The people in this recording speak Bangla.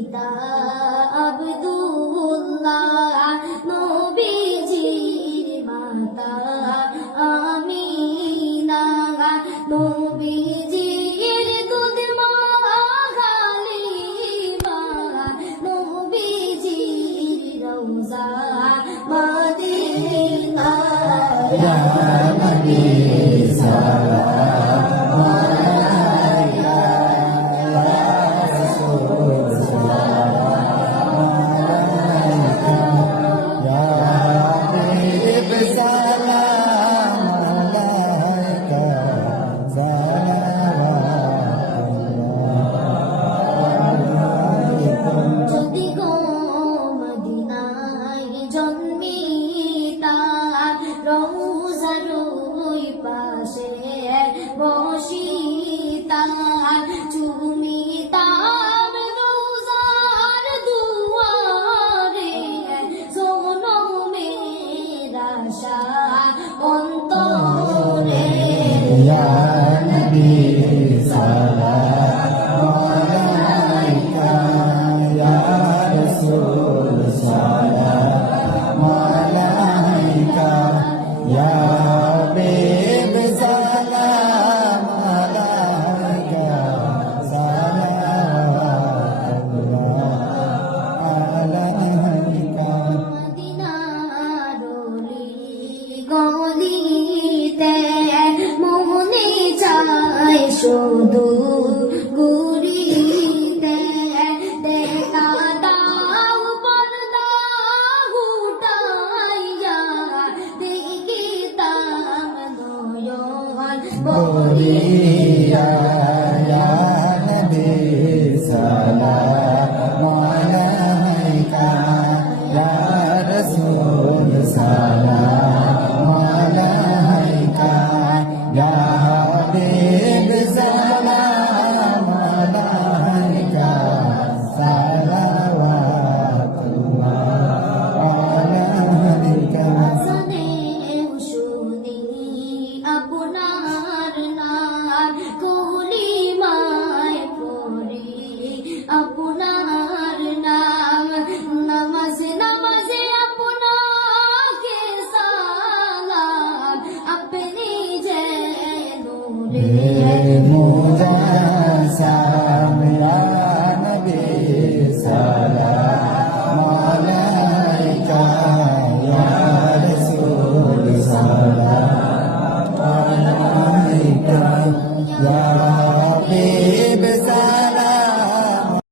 পিতা আব্দুল্লাহ, নবীজির মাতা আমিনা, নবীজির দুধ মা হালিমা, নবীজির রওজা মদিনা। ইয়া নবী সালাম আলাইকা, ইয়া রাসূল সালাম আলাইকা, ইয়া হাবিব সালাম আলাইকা, সালাওয়াতুল্লাহ। যদি গো মদিনায় জন্মিতা, রওজার ওই পাশে বসিতা, চুমিতাম রওজার দুয়ারে, জনমের আশা অন্তরে। ইয়া নবী সালাম আলাইকা, ইয়া রাসূল সালাম আলাইকা, ইয়া হাবিব সালাম আলাইকা, সালাওয়াতুল্লাহ আলাইকা। মদিনার অলি গলিতে মনে চায় শুধু ঘুরিতে, দেখা দাও পর্দা উঠাইয়া, দেখিতাম নয়ন ভরিয়া। ইয়া নবী সালাম আলাইকা, ইয়া রাসূল সালাম আলাইকা, ইয়া হাবিব সালাম আলাইকা, সালাওয়াতুল্লাহ আলাইকা। আজানেও শুনি আপনার নাম, কলিমায় পড়ি আপনার